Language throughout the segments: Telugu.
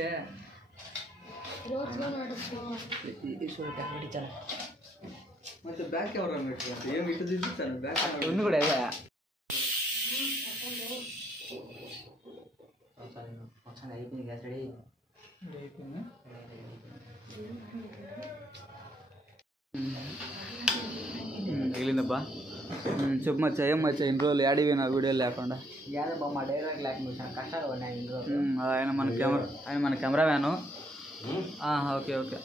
అయితే ಮತ್ತೆ ಬ್ಯಾಕ್ ಕ್ಯಾಮ್ರಾ ಏನು ಇಟ್ಟು ದಿದ್ದಾನೆ ಬ್ಯಾಕ್ ಒಂದು ಕೂಡ ಇದೆ ఒకసారి అయిపోయింది గ్యాస్ రెడీ అయిపోయింది తగిలిందబ్బా చెప్పు మచ్చా ఏం మచ్చా ఇన్ని రోజులు యాడిపోయినా వీడియో లేకుండా మా డైరెక్ట్ లేకుండా కష్టాలు ఉన్నాయి ఇన్ని రోజులు ఆయన మన కెమెరామ్యాను ఓకే ఓకే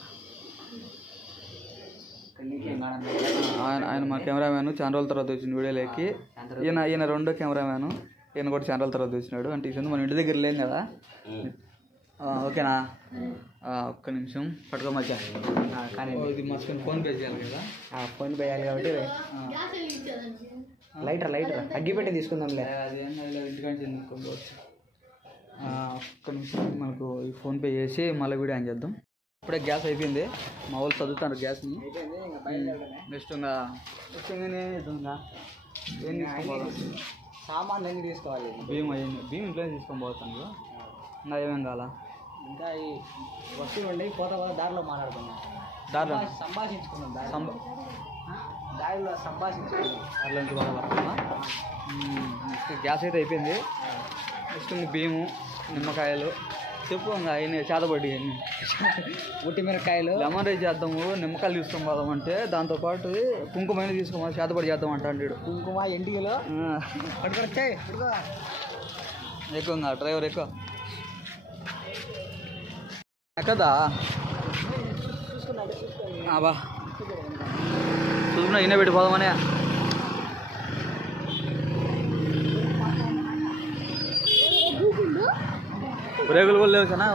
ఆయన మా కెమెరామ్యాన్ చాలా రోజుల తర్వాత వచ్చిన వీడియోలోకి ఈయన రెండో కెమెరామ్యాను ఈయన కూడా చాలా రోజుల తర్వాత వచ్చినాడు అంటే ఈ మన ఇంటి దగ్గర లేం కదా ఓకేనా ఒక్క నిమిషం పట్టుకో మచ్చా కానీ ఇది మర్చిపోయి ఫోన్పే చేయాలి కదా ఫోన్పే చేయాలి కాబట్టి లైటర్ అగ్గిపెట్టి తీసుకుందాంలే అది ఇంటికాడ తీసుకోవచ్చు ఒక్క నిమిషం మనకు ఈ ఫోన్పే చేసి మళ్ళీ వీడియో ఆన్ చేద్దాం ఇప్పుడే గ్యాస్ అయిపోయింది మా వాళ్ళు చదువుతారు గ్యాస్ని నెక్స్ట్ ఇంకా ఏం తీసుకోవాలి సామాన్లు అన్నీ తీసుకోవాలి బియ్యం ఇంట్లోనే తీసుకొని పోతాను ఇంకా ఏమేం కావాలా ఇంకా ఈ వస్తువులు ఉండి పోత దారిలో మాట్లాడుకున్నాం దారిలో సంభాషించుకున్నాం దారిలో సంభాషించుకున్నాం దారిలో నుంచి మాట్లాడుతున్నా నెక్స్ట్ గ్యాస్ అయితే అయిపోయింది నెక్స్ట్ బియ్యము నిమ్మకాయలు చెప్పు ఇంకా అయిన చేతబడి అన్ని ఉట్టి మిరకాయలు లెమన్ రైస్ చేద్దాము నిమ్మకాయలు తీసుకొని పోదామంటే దాంతోపాటు కుంకుమ తీసుకోమని చేతబడి చేద్దాం అంటాడు కుంకుమ ఎంటికలు పట్టుకొచ్చాయి ఎక్కువ ఇంకా డ్రైవర్ ఎక్కువ ఎక్కదా బా చూసుకున్నా ఇన్నే పెట్టిపోదామనే బ్రేకులు కూడా లేవు కదా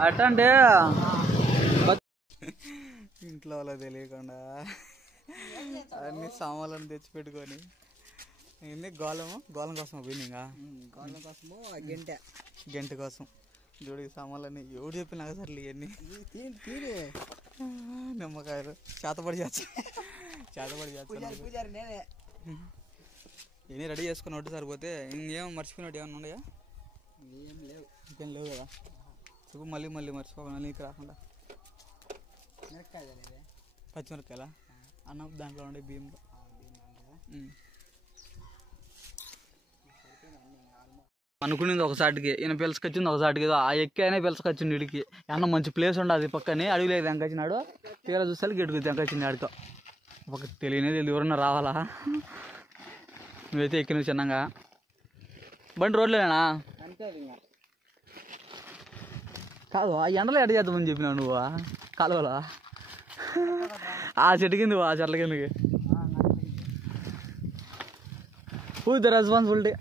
అట్టంటే ఇంట్లో వాళ్ళ తెలియకుండా అన్ని సామాన్లను తెచ్చిపెట్టుకొని ఏంది గోళం కోసం పోయింది ఇంకా గోళం కోసము గంట కోసం జోడికి సామాన్లన్నీ ఎవడు చెప్పినా సర్లే ఇవన్నీ నిమ్మకాయలు చేతబడి చేస్తాను ఇవన్నీ రెడీ చేసుకుని ఒకటి సరిపోతే ఇంకేం మర్చిపోయినట్టు ఏమన్నా ఉన్నాయా ఏం లేవు ఇంకేం లేవు కదా చెప్పు మళ్ళీ మర్చిపోకుండా నీకు రాకుండా పచ్చిమిరకాయలా అన్నం దాంట్లో ఉండే బియ్యంలో అనుకునేది ఒకసాటికి ఈయన పిలుచుకొచ్చింది ఒకసాటికి ఆ ఎక్కి అయినా పిలుచుకొచ్చింది వీడికి అన్న మంచి ప్లేస్ ఉండదు పక్కనే అడవిలేదు ఎంకొచ్చినాడు తీరా చూస్తే గెట్టుకు ఎంకొచ్చింది ఆడితో ఒక తెలియనేది ఎవరన్నా రావాలా నువ్వైతే ఎక్కినవి చిన్నగా బండి రోడ్లేనా కాదు ఆ ఎండలో ఎడ చేద్దామని చెప్పినావు నువ్వు కాలువలా ఆ చెట్టు కింద ఆ చెట్ల కిందకి హూ ద రెస్పాన్సిబిలిటీ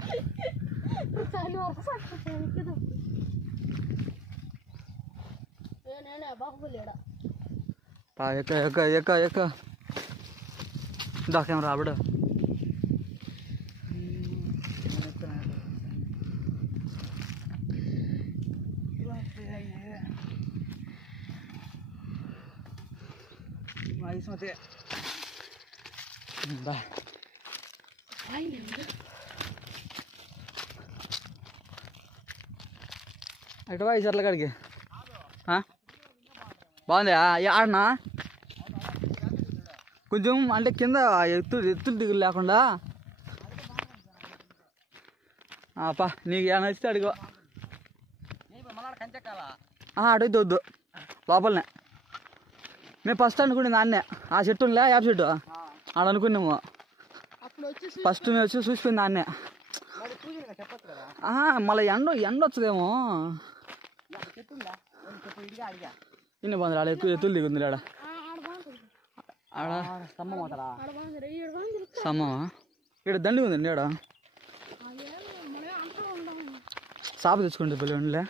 ఎక్క దా కెమెరా ఆవిడ ಮತ್ತೆ బా అటువా ఈ చెట్ల కాడికి బాగుంది ఆడనా కొంచెం అంటే కింద ఎత్తులు దిగులు లేకుండా పా నీకు ఏమైనా నచ్చితే అడిగో అడిగితే వద్దు లోపలనే మేము ఫస్ట్ అనుకునేది దాన్నే ఆ చెట్టులే యాప్ చెట్టు ఆడ అనుకున్నాము ఫస్ట్ మేము వచ్చి చూసిపోయింది దాన్నే మళ్ళీ ఎండ వచ్చదేమో ఇన్ని బాగుంది ఆడ ఎత్తులు దిగుంది ఆడ ఆడ స్తంభమా ఇక్కడ దండి ఉందండి ఆడ సాప తెచ్చుకుంటే పిల్లలే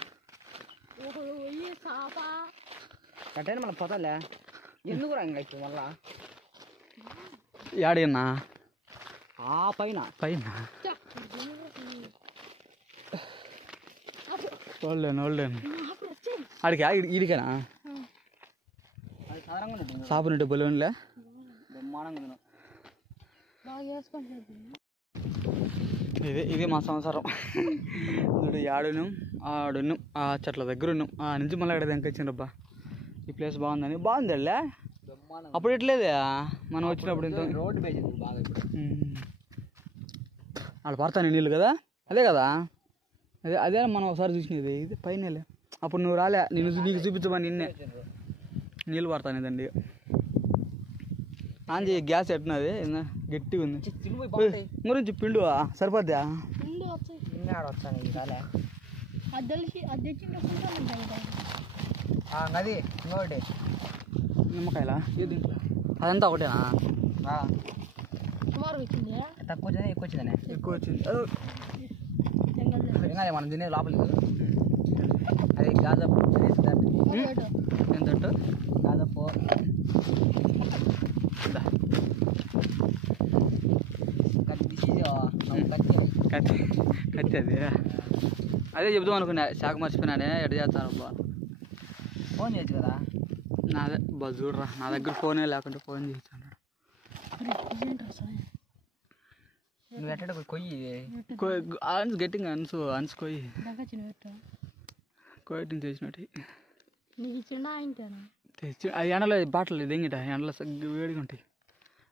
కట్టైనా మన పోతాలే ఎందుకు రంగా ఇప్పుడు మళ్ళా యాడన్నా పైన ఓల్డేను ఆడికి ఇడికేనా సాపు నింటే బొలిలే బ్రహ్మాండంగా ఇది మా సంసారం. ఇప్పుడు ఆడును ఆడును ఆ చెట్ల దగ్గర ఉన్నాం. ఆ నుంచి మళ్ళీ ఇక్కడ వెంకొచ్చిండ్రబ్బా. ఈ ప్లేస్ బాగుందని. బాగుంది వెళ్ళా అప్పుడు ఎట్లేదే మనం వచ్చినప్పుడు ఇంత రోడ్డు పేసింది బాగా. అక్కడ పడతాను నీళ్ళు కదా, అదే కదా, అదే మనం ఒకసారి చూసినది. ఇది పైన అప్పుడు నువ్వు రాలే, నీకు చూపించమని నిన్నే నీళ్ళు పడతాను ఇదండి. ఆంజీ గ్యాస్ ఎట్టినది గట్టిగా ఉంది. గురించి పిండు సరిపోద్దా? అది ఇంకోటి నిమ్మకాయలా అదంతా ఒకటేనా? తక్కువ వచ్చిందని ఎక్కువ వచ్చిందని ఎక్కువ వచ్చింది. మనం తినే లోపలికి అదే గాజాపు ఎంతట్టు గాజాపు కత్తి అది అదే చెప్దాం అనుకున్నా. శాఖ మర్చిపోయినానే ఎడ చేస్తాను అబ్బా. ఫోన్ చేయొచ్చు కదా. నాదే చూడరా, నా దగ్గర ఫోనే లేకుంటే ఫోన్ చేయొచ్చు అన్నాడు. నువ్వు ఎట్ట కొయ్యి గట్టిగా అన్స్ కొయ్యి కొయ్యటం చేసినట్టు తెచ్చి అది ఎండలో బాటలు దెంగిట ఎండలో వేడిగా ఉంటాయి.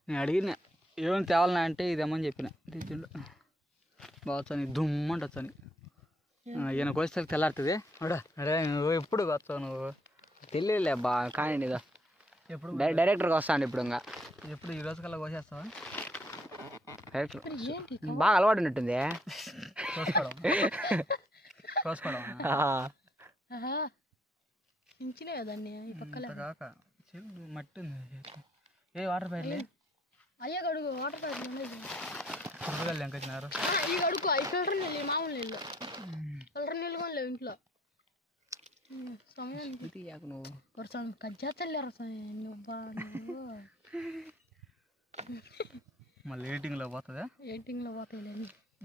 నేను అడిగిన ఏమైనా తేవాలన్నా అంటే ఇదేమని చెప్పిన. తెచ్చిండు బాగుని దుమ్మంటని. ఈయన కోస్తే తెల్లారుతుంది. అరే నువ్వు ఎప్పుడు వస్తావు? నువ్వు తెలియలే బా కానీ ఇదో ఎప్పుడు డైరెక్టర్గా వస్తాను ఇప్పుడు. ఇంకా ఎప్పుడు ఈ రోజు కల్లా కోసేస్తావా? డైరెక్టర్ బాగా అలవాటు ఉన్నట్టుంది. కోసుకోవడం మట్టి ఉంది. ఏ వాటర్ ప్యాడ్లే అయ్యా కడుగు. వాటర్ ప్యాడ్ కూరగాయలు ఎంకొచ్చినారు. ఈ కడుగు అవి ఫిల్టర్ నీళ్ళు, మామూలు నీళ్ళు. ఫిల్టర్ నీళ్ళు కూడా లేవు ఇంట్లో. సమయం నువ్వు కజ్జాతలేరు మళ్ళీ ఎడిటింగ్లో పోతుందా? ఎడిటింగ్లో పోతాయి.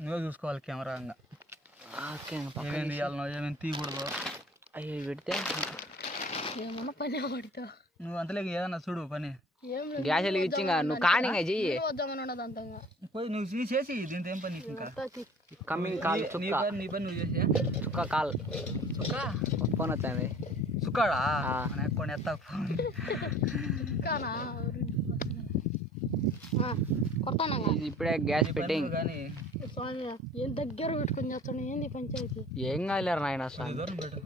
నువ్వే చూసుకోవాలి కెమెరా. ఏమేమి తీయాలనో ఏమేమి తీయకూడదు అవి పెడితే ఏమన్నా పని పడతావు నువ్వు. అంతలేక ఏదన్నా చూడు పని. గ్యాస్ వెలిగించి నువ్వు కానీ చెయ్యి. నువ్వు చేసి దీంతో ఏం పని? ఇంకా కమ్మింగ్ కాల్ నీ పని నువ్వు చేసి చుక్క కాల్ చుక్క ఫోన్ వచ్చింది. చుక్కాడా కొన్ని ఎత్తా ఫోన్ ఇప్పుడే గ్యాస్ పెట్టింగ్ కానీ ఏం దగ్గర పెట్టుకుని చేస్తాను. ఏంది పంచాయతీ? ఏం కాలేరు నాయన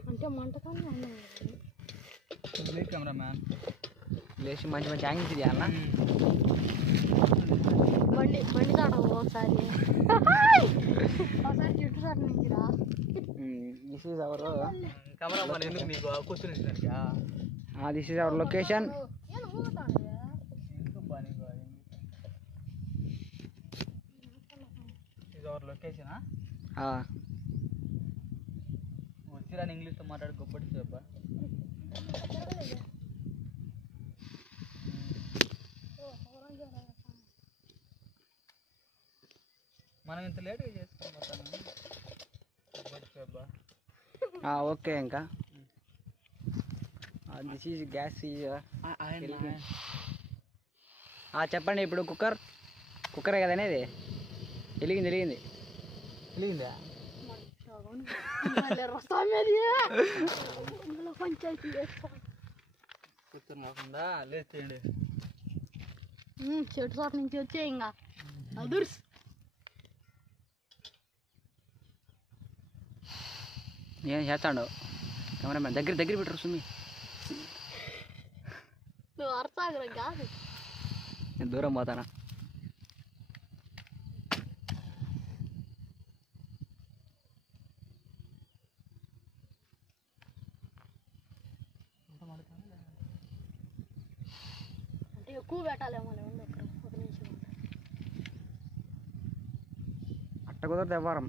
అంటే మంటకాన్ని కెమెరా మ్యాన్ లేచి మంచి మంచి యాంగిల్స్ తీయాలన్న. బండి చాట ఒకసారి చెట్టు చాట నుంచి రా. This is our camera man. ఎందుకు నీకు క్వశ్చన్ ఇచ్చినట్టుగా? This is our location. Location వచ్చిరా ఇంగ్లీష్లో మాట్లాడు. గొప్పటి చెప్పా మనం ఇంత లేట్గా చేసుకోబోతాను. ఓకే ఇంకా దిస్ ఈజ్ గ్యాస్. చెప్పండి ఇప్పుడు. కుక్కరే కదా అనేది వెలిగిందా? కూర్చోకుండా లేచేయండి. చెట్టు చోట నుంచి వచ్చే ఇంకా అదుర్స్ ఏం చేస్తాడు కెమెరామెన్. దగ్గర పెట్టరు సుమి. నువ్వు అర్థాగ్రా కాదు, నేను దూరం పోతానా. అంటే ఎక్కువ పెట్టాలేమో. ఒక నిమిషం అట్ట కుదరదు వ్యవహారం.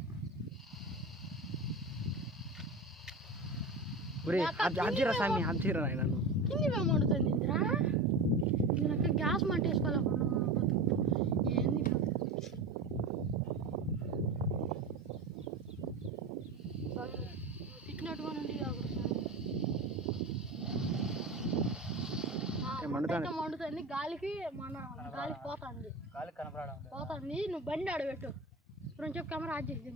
అజ్జీరా స్వామి అజ్జీరా నాయన కింది మేము వండుతుంది నాకు గ్యాస్ మంట వేసుకోలేకుండా ఏంది తిట్టినట్టుగా నుండి మండుతుంది. గాలికి మన గాలికి పోతుంది. గాలి కనపడడం పోతుంది. నువ్వు బండి ఆడబెట్టు. చెప్పు కెమెరా ఆన్ చేసి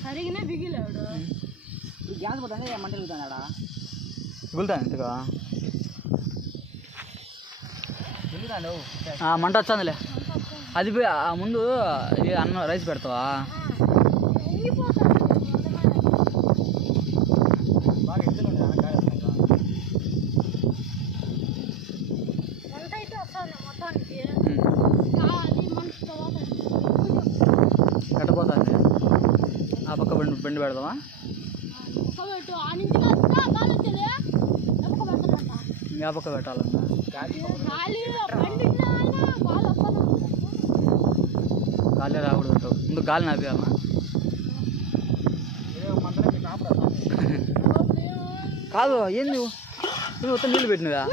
సరిగ్గా బిగిలాడు గ్యాస్ పోతుంది మంట వెళ్తాడా వెళ్తాను ఇంతగా మంట వచ్చిందిలే అది ముందు అన్నం రైస్ పెడతావా కట్టపోతుంది ఆ పక్క బండి పెడతావా ఇంకా పక్క పెట్టాలన్నా గాలి రాకూడదు అంటావు ముందు గాలి నాపేయాలన్నా కాదు ఏంది నువ్వు మొత్తం నీళ్ళు పెట్టినదా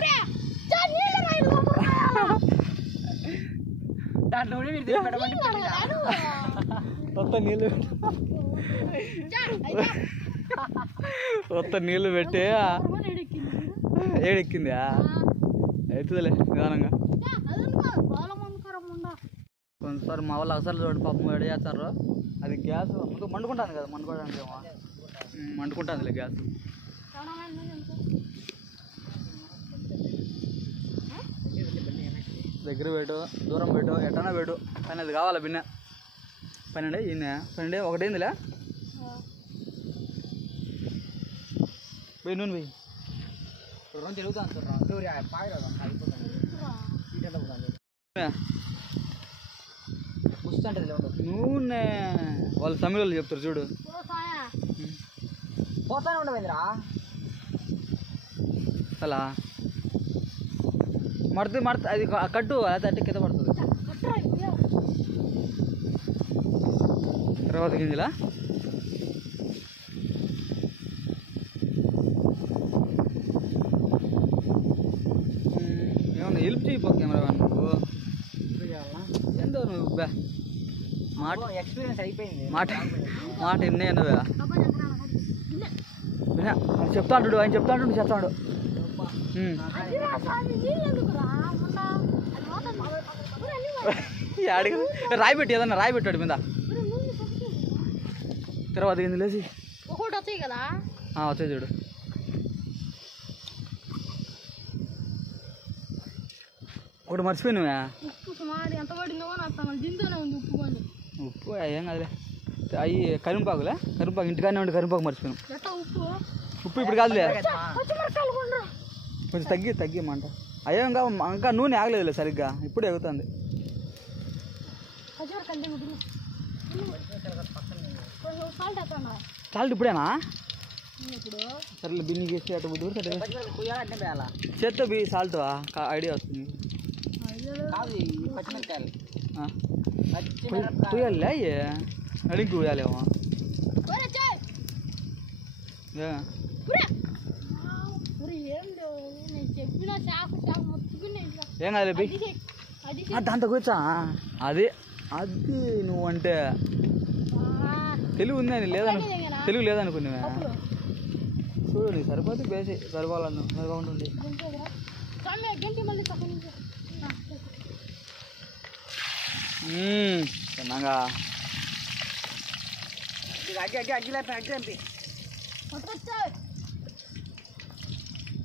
దాంట్లో మొత్తం నీళ్ళు మొత్తం నీళ్ళు పెట్టి ఏడెక్కిందా అవుతుందిలే నిదానంగా కొంతసారి మా వాళ్ళు అసలు చూడండి పాపం ఏడు చేస్తారు అది గ్యాస్ ముందు మండుకుంటుంది కదా మండుకోవడానికి ఏమో మండుకుంటుందిలే గ్యాస్ దగ్గర పెట్టు దూరం పెట్టు ఎట్టనా పెట్టు కానీ అది కావాలా బిన్నె 12 ఈయన 12 ఒకటైందిలే పోయి నూనె పోయి రెండు తిరుగుతాను నూనె వాళ్ళు తమిళ చెప్తారు చూడు పోతానే ఉండవేంద్రా అలా మడత అది కట్టు అది అట్టే కింద పడుతుంది తర్వాత గింజలా ఏమన్నా హెల్ప్ చేయిపో కెమెరా నువ్వు ఎంతో నువ్వు మాట ఎక్స్పీరియన్స్ అయిపోయింది మాట ఎన్నే అన్నవా చెప్తా అంటాడు ఆయన చెప్తా అంటాడు చెప్తాడు అడిగి రాయి పెట్టి ఏదన్నా రాయి పెట్టాడు మీద తర్వాత కింద లేచి వచ్చాయి కదా వచ్చాయి చూడు ఒకటి మర్చిపోయినావా ఎంత పడిందో నాకు దీంతోనే ఉంది ఉప్పుకొని ఉప్పు ఏం కాదులే అవి కరింపాకులే కరింపాకు ఇంటికానే ఉండి కరింపాకు మర్చిపోయాను ఉప్పు ఇప్పుడు కాదులే కొంచెం తగ్గి మంట అయ్యో ఇంకా నూనె ఆగలేదులే సరిగ్గా ఇప్పుడే ఎగుతుంది సాల్ట్ ఇప్పుడేనా సరేలే బిన్ని వేసి అటు బుద్ధి చేత్తో బి సాల్ట్ ఐడియా వస్తుంది పోయాలి అయ్యే అడిగి పోయాలేమో ఏం కాదులే బి దాంతో కూర్చా అది అది నువ్వు అంటే తెలుగు ఉందని తెలుగు లేదనుకున్నావా చూడు నీ సరిపోతే బేసి సరిపోవాలన్నా సరిపోతుంది తిన్నాగా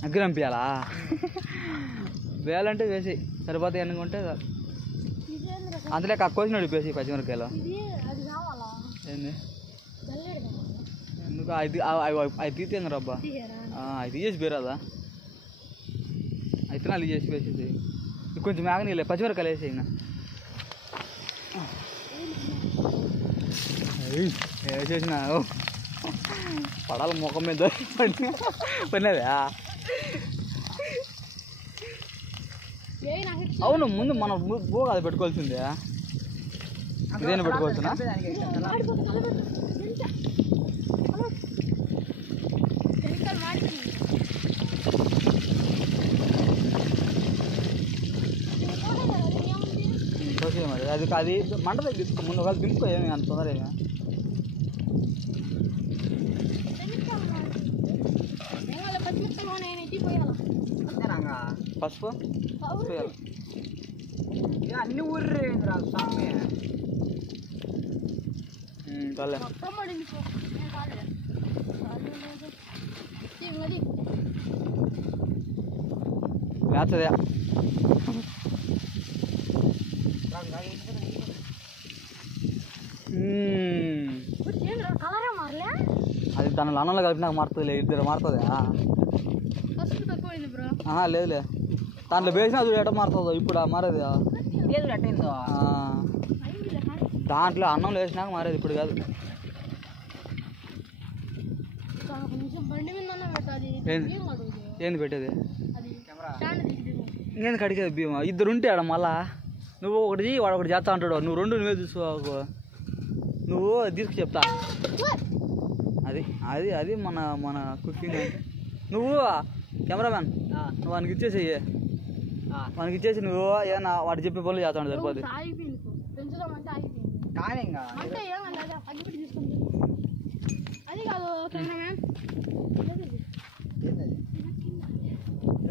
అగ్గి రంపియాలా వేయాలంటే వేసి సరిపోతాయి అనుకుంటే అందులో కోసినాడు వేసి పచ్చిమిరకాయలు ఏంది ఎందుకు అది తీతేంది రబ్బా అది తీసేసి బేరాదా అయితే అది చేసి వేసేసి కొంచెం మేగనీలే పచ్చిమిరకాయలు వేసి ఇంకా వేసేసిన పడాలి ముఖం మీద పడినదా అవును ముందు మనం బో అది పెట్టుకోవాల్సిందే ఇదేనా పెట్టుకోవాల్సిన ఓకే మరి అది మంట తీసుకో ముందు ఒకవేళ దింపుకో ఏమి అంత తొందర ఏమి పసుపు అన్ని ఊర్రేంద్రా స్వామి చాలే మొత్తం పడింది పో. నేను కాలే. కాలే లేదు. ఇంగది. లేచదే ఏంద్రా కలరే మారలే? అది తన అన్నంలో కలిపి నాకు మారుతుంది ఇద్దరు మారుతుంది పసుపు తక్కువైంది బ్రో. లేదులే దాంట్లో వేసినా అది ఎట మారుతుందో ఇప్పుడు మారేది లేదు అట్టయిందో అయిందిలే కానీ. దాంట్లో అన్నంలో వేసినాక మారేది ఇప్పుడు కాదు. కొంచెం బండి మీద పెట్టాలి. ఏంది? ఏం కాదు ఇది. ఏంది పెట్టేది? అది స్టాండ్ దిగుతుంది. ఇంకేంది కడిగేది భీమా? ఇద్దరు ఉంటే ఆడ మళ్ళా నువ్వు ఒకటి వాడు ఒకటి చేస్తా అంటాడు. నువ్వు రెండు నువ్వే చూసుకో. నువ్వు తీసుకు చెప్తా. అది అది అది మన మన కుకింగ్. నువ్వు కెమెరామ్యాన్ నువ్వు వానికి ఇచ్చేసేయి. మనకి ఇచ్చేసి నువ్వు ఏమన్నా వాడు చెప్పే పనులు చేస్తాడు సరిపోదు. ఆగిపోయింది పెంచుదాం అంటే ఆగిపోయింది. కానీ ఇంకా అంటే ఏమన్నా అగ్గిపెట్టి తీసుకుంది. అది కాదు కెమెరామ్యాన్.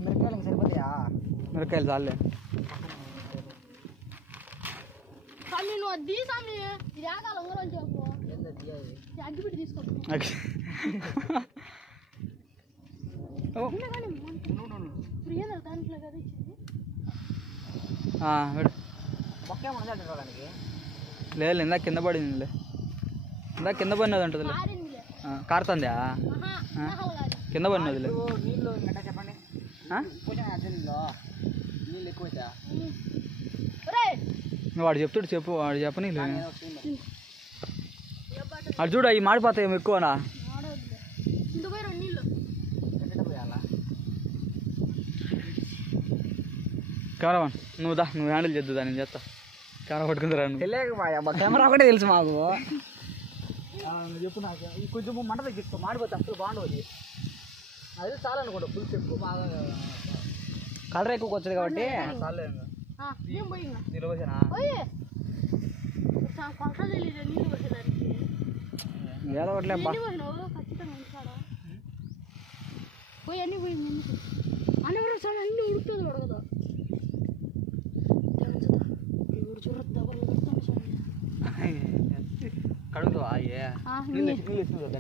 మిరపకాయలు ఇంకా సరిపోతాయా? మిరకాయలు చాలే. కానీ నువ్వు అది తీసాను ఇది ఆగాలి ఊరని చెప్పు. అగ్గిపెట్టి తీసుకో. ఇప్పుడు ఏదో దాంట్లో కదా ఇచ్చింది. మొక్కేమన్నా దానికి లేదు ఇందాక కింద పడిందిలే. ఇందాక కింద పడినది ఉంటుందిలే. కారిందిలే. కారుతుందా? కింద పడినదిలే. నీళ్ళు ఎట్లా చెప్పండి? కొంచెం నీళ్ళు నీళ్ళు ఎక్కువ వాడు చెప్తాడు చెప్పు. వాడు చెప్పని అది చూడు అవి మాడిపోతాయి ఎక్కువనా. ఇంత పోయి రెండు నీళ్ళు పోయాలా? కెమెరామన్ నువ్వు హ్యాండిల్ చేద్దు దాన్ని చేస్తా. కెమెరా పట్టుకుంటారా? తెలియకపోయా కెమెరా ఒకటే తెలుసు మాకు. నువ్వు చెప్పు నాకు. కొంచెం మంట తగ్గిస్తావు మాడిపోతే అసలు బాగుండదు. అది చాలా అనుకుంటా ఫుల్ ఎక్కువ బాగా కలర్ ఎక్కువ వచ్చింది కాబట్టి చాలే ఏం పోయి ఇంకా నిలవచ్చానా పోయి కొలత తెలియదు నీళ్ళు పోసేదానికి. ఏదో ఒకట్లే ఎన్ని పోయినావు ఖచ్చితంగా ఇంటికాడ పోయి అన్నీ పోయింది. అన్నీ కూడా చాలా అన్నీ ఉడుకుతుంది ఉడకదా చూడద్దా కడుగుతావా?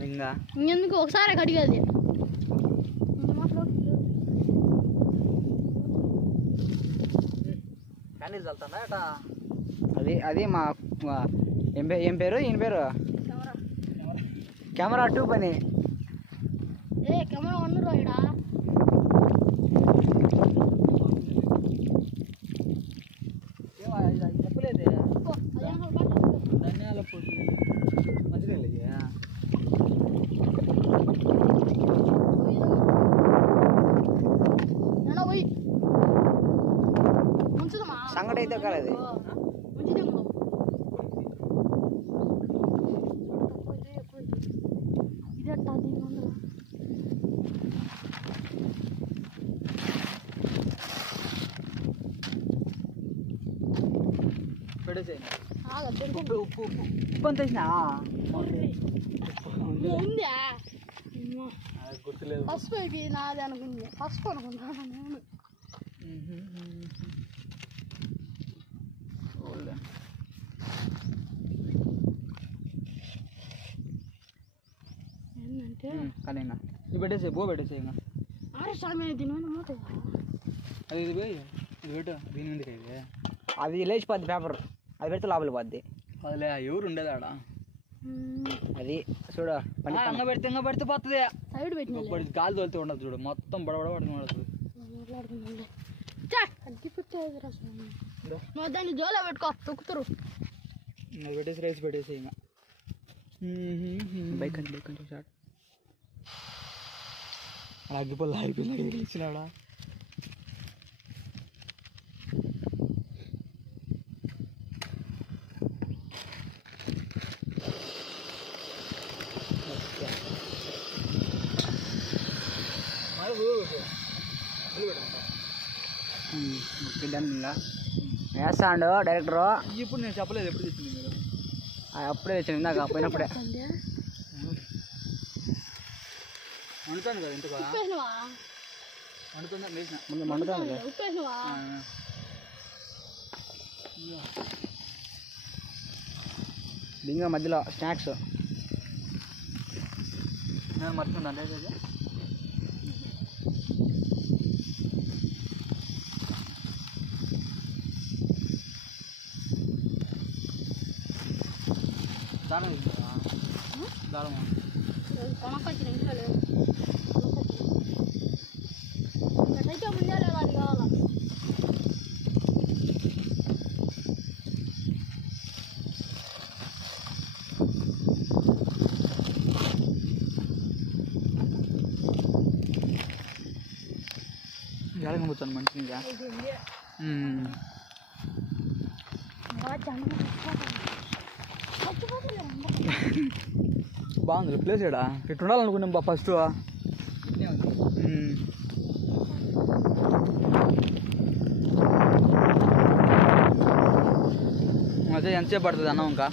ఇంకా ఇంకెందుకు ఒకసారి కడిగేది. క్యాండిల్ చల్లుతుందా అటా? అది మా ఏం పేరు ఈయన పేరు కెమెరా 2 పని. కెమెరా 1 రాయడా చెప్పలేదే. ధనియాల పొడి మంచిగా సంగటి అయితే కాలేదు. ఉప్పు అంత వేసినా గుర్తులేదు. పసుపు అయిపోయింది నాది అనుకుంది. పసుపు అనుకుంటాను నేను. ఏంటంటే కానీ ఇంకా ఇది పెట్టేసే బో పెట్టేసే ఇంకా ఆరే స్వామి దీని మూత అది ఇది పోయి ఇది పెట్టు. దీని ఎందుకు అయితే అది లేచిపోద్ది పేపర్. అది పెడితే లోపలికి పోద్ది. అదిలే ఎవరు ఉండేది ఆడ. అది చూడు ఇంకా పెడితే పోతుంది. సైడ్ పెట్టిన గాలి తోలితే ఉండదు చూడు. మొత్తం బడబడ పడుతుంది. నువ్వు దాన్ని జోలో పెట్టుకో తొక్కుతారు. పెట్టేసి రైస్ పెట్టేసి ఇంకా బైక్ కొంచెం షార్ట్ అగ్గిపల్లి అయిపోయింది ఇచ్చినాడా. వేస్తాడు డైరెక్టరు. ఇప్పుడు నేను చెప్పలేదు. ఎప్పుడు తెచ్చింది మీరు? అప్పుడే తెచ్చాను ఇందాక పోయినప్పుడే. వండుతాను కదా ఇంతగా ఉప్పేసినవా? వండుతుందా వేసిన ముందు మండుతాను. ఉప్పేసినవా? ఇంకా మధ్యలో స్నాక్స్ నేను మర్చిపోయింది అంటే దానం దానం కొనకొచ్చిన ఇంట్లో లేదు ఎట్లయితే ముందే లేదు అది కావాలా ఎలాగ కూర్చోను మంచిగా బాగుంది ప్లేస్ ఇక్కడ ఇటు ఉండాలనుకున్నాం బా ఫస్ట్ అదే ఎంతసేపు పడుతుంది అన్నం ఇంకా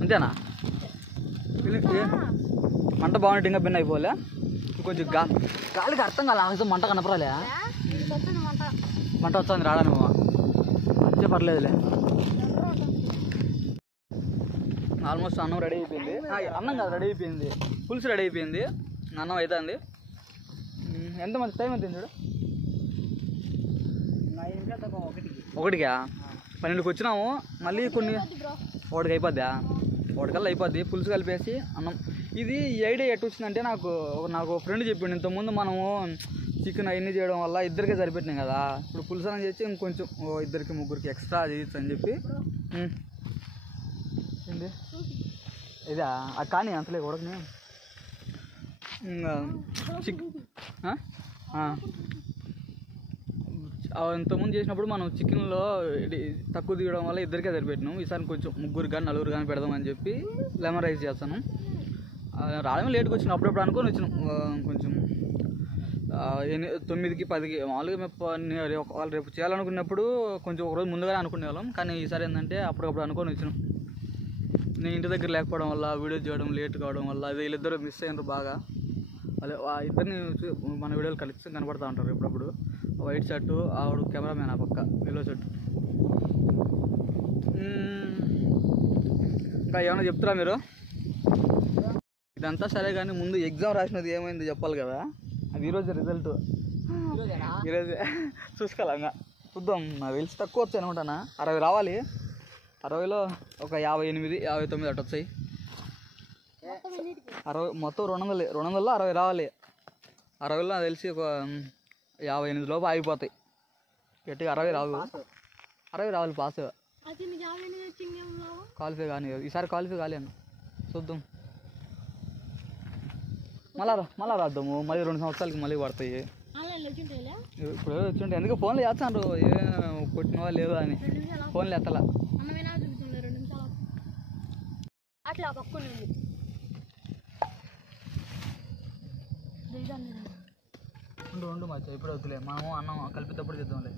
అంతేనా మంట బాగుంటే ఇంకా బిన్న అయిపోలే కొంచెం గాలికి అర్థం కాలే ఆమె మంట కనపరాలే మంట వస్తుంది రాడా నువ్వు అంతే పర్లేదులే ఆల్మోస్ట్ అన్నం రెడీ అయిపోయింది అన్నం కాదు రెడీ అయిపోయింది పులుసు రెడీ అయిపోయింది అన్నం అవుతుంది ఎంత మంచి టైం అవుతుంది చూడు ఒకటికా 12కి వచ్చినాము మళ్ళీ కొన్ని ఒకటికి అయిపోద్దా ఒకటికల్లా అయిపోద్ది పులుసు కలిపేసి అన్నం ఇది ఈ ఐడియా ఎట్టు వచ్చిందంటే నాకు ఫ్రెండ్ చెప్పిండు ఇంతకుముందు మనము చికెన్ అవన్నీ చేయడం వల్ల ఇద్దరికే సరిపెట్టినాం కదా ఇప్పుడు పులుసు అన్నం చేసి ఇంకొంచెం ఇద్దరికి ముగ్గురికి ఎక్స్ట్రా చేయొచ్చు అని చెప్పి ఏంటి ఇదా కానీ అంతలే ఉడకనే ఇంతకుముందు చేసినప్పుడు మనం చికెన్లో తక్కువ దిగడం వల్ల ఇద్దరికే సరిపెట్టినాం ఈసారి కొంచెం ముగ్గురు కానీ నలుగురు కానీ పెడదామని చెప్పి లెమన్ రైస్ చేస్తాను రావడం లేట్గా వచ్చినాం అప్పుడప్పుడు అనుకొని వచ్చినాం కొంచెం 9కి 10కి మామూలుగా మేము రేపు చేయాలనుకున్నప్పుడు కొంచెం ఒకరోజు ముందుగానే అనుకునే వాళ్ళం కానీ ఈసారి ఏంటంటే అప్పటికప్పుడు అనుకొని వచ్చినాం నేను ఇంటి దగ్గర లేకపోవడం వల్ల వీడియో చేయడం లేట్ కావడం వల్ల వీళ్ళిద్దరూ మిస్ అయినారు బాగా అదే ఇద్దరిని మన వీడియోలు కలిసి కనపడుతూ ఉంటారు ఎప్పుడప్పుడు వైట్ షర్టు ఆవిడ కెమెరామ్యాన్ ఆ పక్క ఎల్లో షర్టు ఇంకా ఏమైనా చెప్తారా మీరు ఇదంతా సరే కానీ ముందు ఎగ్జామ్ రాసినది ఏమైంది చెప్పాలి కదా అది ఈరోజు రిజల్ట్ ఈరోజు చూసుకోవాలి ఇంకా చూద్దాం నాకు తెలిసి తక్కువ వచ్చాయి అనుకుంటానా 60 రావాలి 60లో ఒక 58, 59 అటు వచ్చాయి 60 మొత్తం 200లో 60 రావాలి 60లో నాకు తెలిసి ఒక 58 లోపు ఆగిపోతాయి గట్టిగా 60 రావు 60 రావాలి పాస్ క్వాలిఫై కానీ ఈసారి క్వాలిఫై కాలేను చూద్దాం మళ్ళా రాద్దాము మళ్ళీ 2 సంవత్సరాలకి మళ్ళీ పడతాయి ఇప్పుడు వచ్చింటే ఎందుకు ఫోన్లు చేస్తాను ఏ కొట్టినవా లేదా అని ఫోన్లు ఎత్తలా అట్లా పక్కన రెండు మచ్చ ఇప్పుడు వద్దులే మనము అన్నం కలిపేటప్పుడు చేద్దాంలే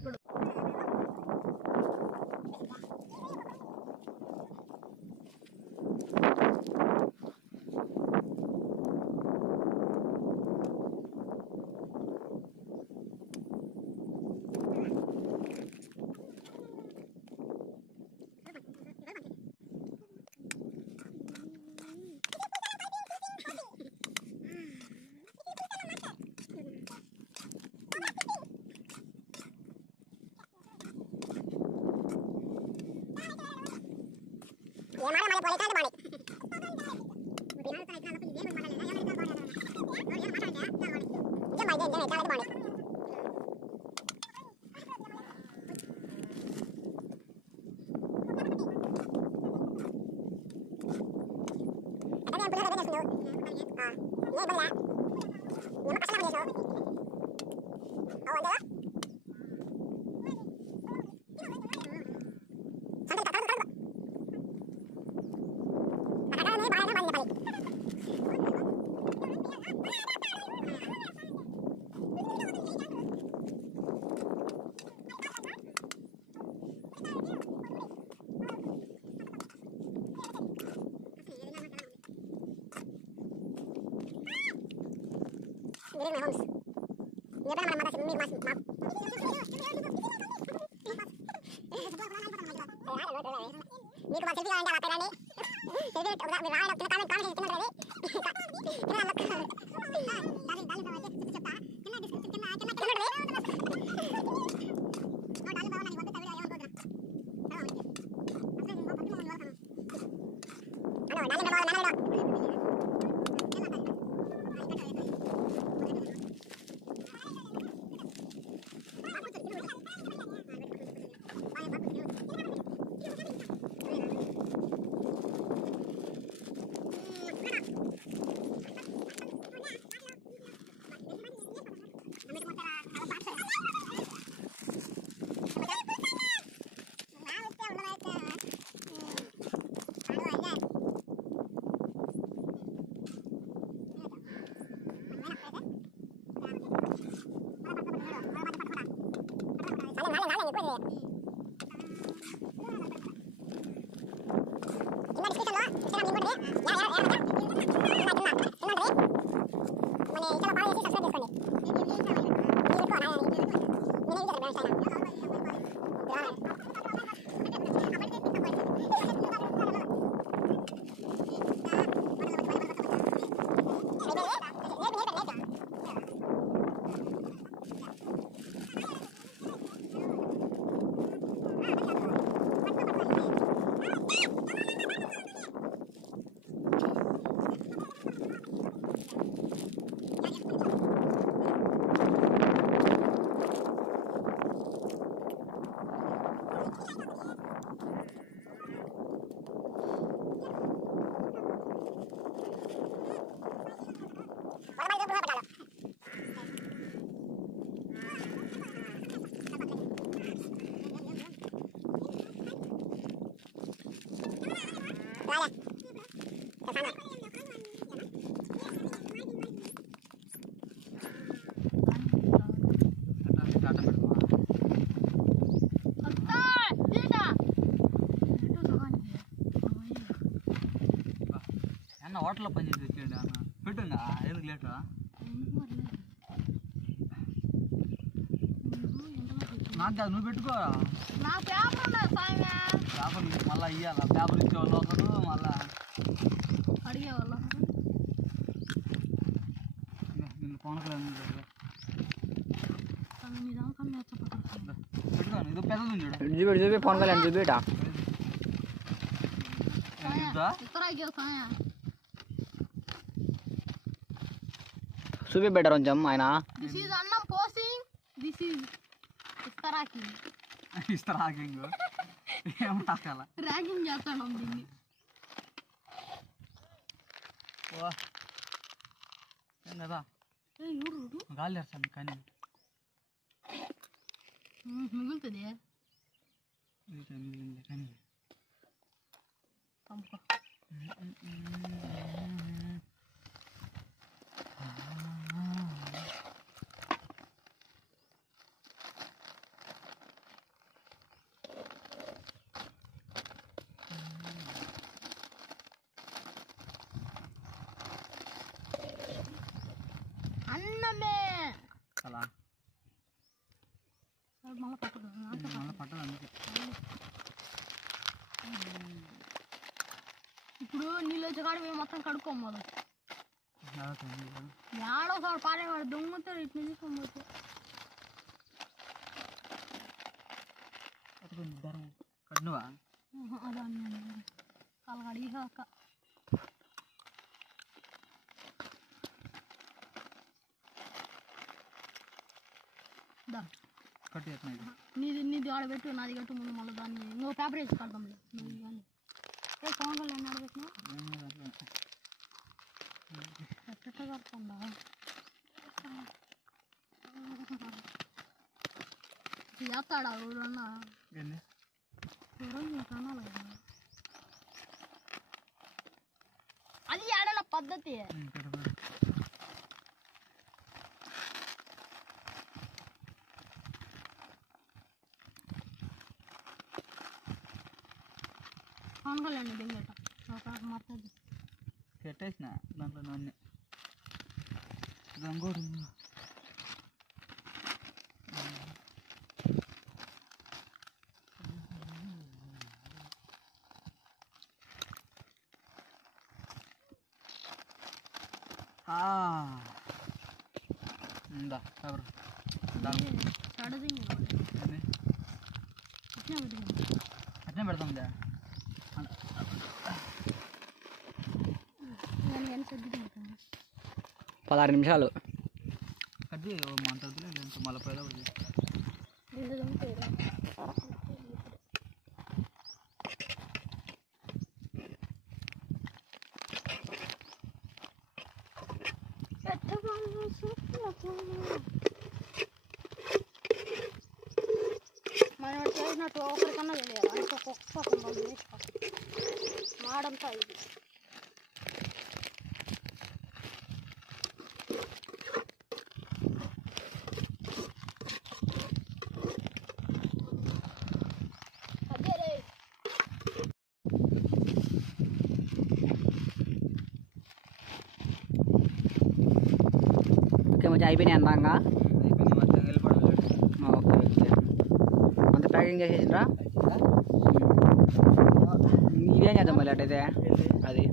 మీకు మా సెల్ఫీ కావాలంటే అలా పెట్టండి అన్న హోటల్లో పని చేసి వచ్చాడు అన్న పెట్టుందా ఎందుకు లేటు నాకు కాదు నువ్వు పెట్టుకోరా పేపర్ మళ్ళీ ఇవ్వాల పేపర్ ఇచ్చేవాళ్ళు ఒకరు మళ్ళా అడిగేవాళ్ళ నిన్ను పవన్ కళ్యాణ్ పెట్టుకోను ఇది పెద్దది చూడు చూపి పవన్ కళ్యాణ్ చూపిటా చూపి బెటర్ కొంచెం ఆయన అన్నం పోసింగ్ దిస్ ఈజ్ ఇస్తరాకింగ్ ఏం తాకాల ర్యాగింగ్ చేస్తాను దీన్ని ఏం కదా గాలి వేస్తాను కానీ మిగులుతుంది కానీ అన్నమే అలా మళ్ళీ పట్టదు పట్టదు అందుకే ఇప్పుడు నీళ్ళు వచ్చే కాడ మేము మొత్తం కడుక్కోమోదు ఏడో సార్ పారేవాడు దొంగతారు ఇటు తీసుకోబోతే కన్నువా అదే వాళ్ళకి అడిగాక నీది ఆడబెట్టు నాది కట్టు ముందు మళ్ళీ దాన్ని ఇంకో పేపర్ వేసి కడతాం కానీ పవన్ కళ్యాణ్ ఆడబెట్టినా ఎట్ట కడతాండా చేస్తాడా ఊరన్నా అనాలి కదా అది ఆడన పద్ధతి పవన్ కళ్యాణ్ దిగట మాట్లాడి పెట్టేసిన దాంట్లో నన్ను గంగోడు ఉందా పేపర్ అట్నే పెడతాంలే. 16 నిమిషాలు. అది మాట్లాడుతులే మళ్ళీ పేద మనం చేసినట్టు ఒకరికన్నా తెలియాలి అంటే ఒక్కొక్క మాడంతా ఇది. ఓకే మంచి అయిపోయినాయి అందాక. ఓకే ఓకే అంత ప్యాకింగ్ చేసేసిరా. ఇదేం చేద్దాం మళ్ళీ అట్టయితే అది